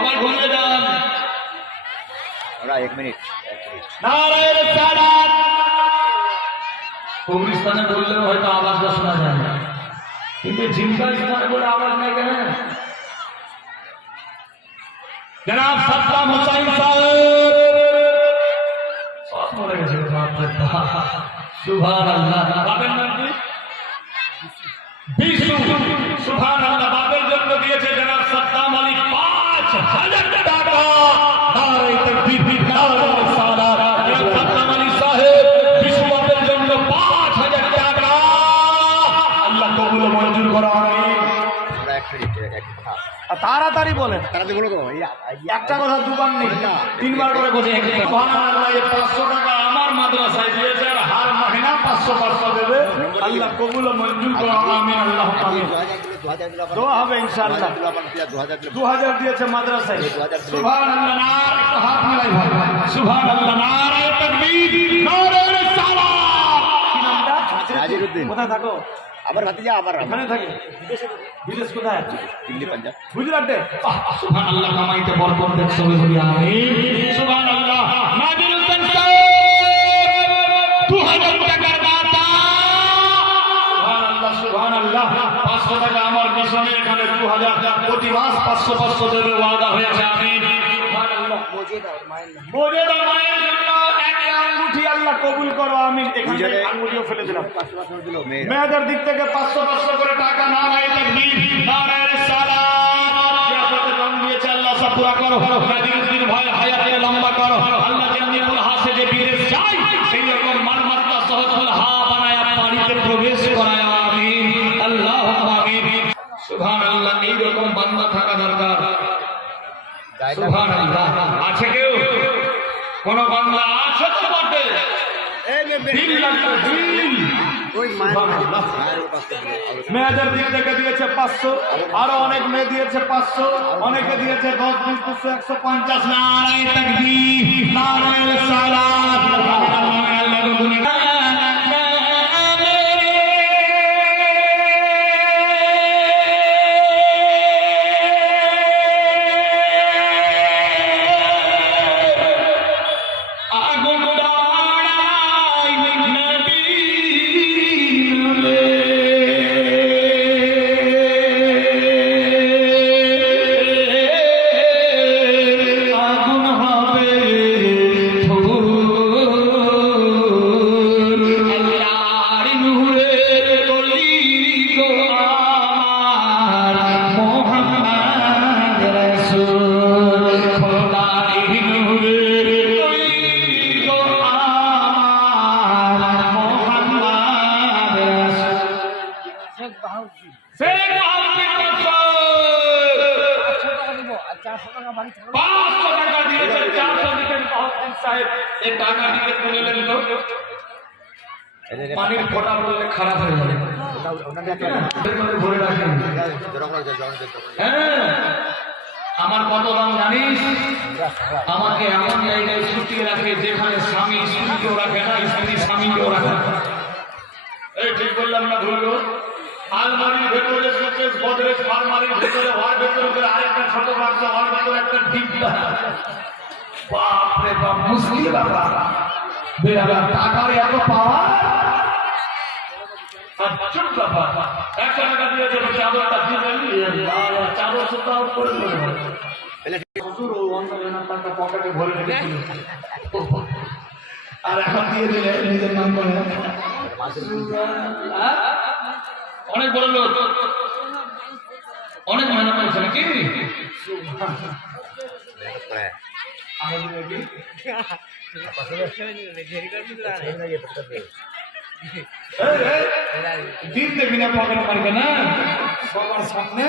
আবার ঘুরে যান। ওরা 1 মিনিট। নারায়ে রিসালাত। কবরস্থানে বললেও হয়তো আওয়াজটা শোনা যায় না, কিন্তু জিনকা স্থানে বলে আওয়াজ নেই কেন? জনাব সাদ্দাম হুসাইন সাহেব সব মরে গেছে। সুবহানাল্লাহ। বাপের নাম কি? বিশু। সুবহানাল্লাহ। বাপের জন্য দিয়েছে জনাব সাদ্দাম আলী 5000 টাকা। নারায়ে তাকবীর, নারায়ে রিসালাত। জনাব সাদ্দাম আলী সাহেব বিশু বাপের জন্য 5000 টাকা। আল্লাহ কবুল মঞ্জুর করো। আমিন। ওরা 1 মিনিট এক কথা। তাড়াতাড়ি বলেন। তাড়াতাড়ি বলো তো। একটা কথা দুবার নেই, তিনবার করে বলছে। সুবহানাল্লাহ। 500 টাকা আমার মাদ্রাসায় দিয়েছে, আর হার মাহিনা 500 দেবে। আল্লাহ কবুল ও মঞ্জুর করো। আমিন। আল্লাহুম্মা আমিন। দোয়া হবে ইনশাআল্লাহ। 2000 দিয়েছে মাদ্রাসায়। সুবহানাল্লাহ। নার একটু হাত মিলাই ভাই। সুবহানাল্লাহ। নারায়ে তাকবীর, নারায়ে রিসালাত। কি নামটা? নাজিরউদ্দিন। কোথায় থাকো? আবার ভাতিজা আবার এখানে থাকি। বিদেশ কোথায়? দিল্লি, পাঞ্জাব। গুজরাটে। সুবহানাল্লাহ। কামাইতে বরকত দেখ সবে বলি আমিন। সুবহানাল্লাহ। নাজিরউদ্দিন সাহেব 2000 টাকার দাতা। সুবহানাল্লাহ। সুবহানাল্লাহ। 500 টাকা আমার মিশনে, এখানে 2000। প্রতি মাস 500 দেবে ওয়াদা হয়েছে। আমিন। সুবহানাল্লাহ। মোজেদা মায়ের জন্য একটা আঙ্গুঠি আল্লাহ কবুল করো। আমিন। এখানে আঙ্গুঠিও ফেলে দিলাম। মেয়েদের দিক থেকে 500 করে টাকা। নারায়ে তাকবীর, নারায়ে রিসালাত। জিয়ারতে রং দিয়েছে, আল্লাহ সব পুরা করো। নাজিরউদ্দিন ভাই হায়াতে লম্বা করো। আল্লাহ জান্নাতুল হাসে যে বিদেশ যায়, সেই রকম মারমাত্রা সহজুল হা বানায়া পানিতে প্রবেশ করায়। আমিন। আল্লাহুম্মা আমিন। সুবহানাল্লাহ। এই রকম বান্দা থাকা দরকার। সুবহানাল্লাহ। আছে কেউ? কোন বান্দা আছে তো বটে? দিল লাগবে, দিল। মেয়েদের দিক থেকে দিয়েছে 500, আরো অনেক মেয়ে দিয়েছে 500, অনেকে দিয়েছে 10, 20, 200, 150। নারায়ে তাকবীর, নারায়ে রিসালাত। পানির ফোঁটা বললে খারাপ হয়ে যাবে। আমার কত দাম জানিস? আমাকে এমন জায়গায় ছুটিয়ে রাখে যেখানে স্বামী স্ত্রীকেও রাখে না, স্ত্রী স্বামীকেও রাখে না। এই ঠিক বললাম না ভুল? আলমারির ভেতরে সুকেস, গোদরেজ, আলমারির ভেতরে, ওর ভেতরে আরেকটা ছোট বাক্স, ওর ভেতরে একটা ডিব্বা। বাপ রে বাপ, মুশকিল ব্যাপার। বেড়া টাকার এত পাওয়া আচ্ছুট ব্যাপার। 100 টাকা দিয়ে যাবে, চাদরটা দিবেন, চাদর সুতা করে দেবেন। হুজুর ও 1,000 টাকা পকেটে ভরে রেখেছিল, আর এখন দিয়ে দিলে নিজের নাম করে। অনেক বড় লোক, অনেক মেহনত করেছে নাকি? দিন দেখবি না, পকেটে পারবে না সবার সামনে।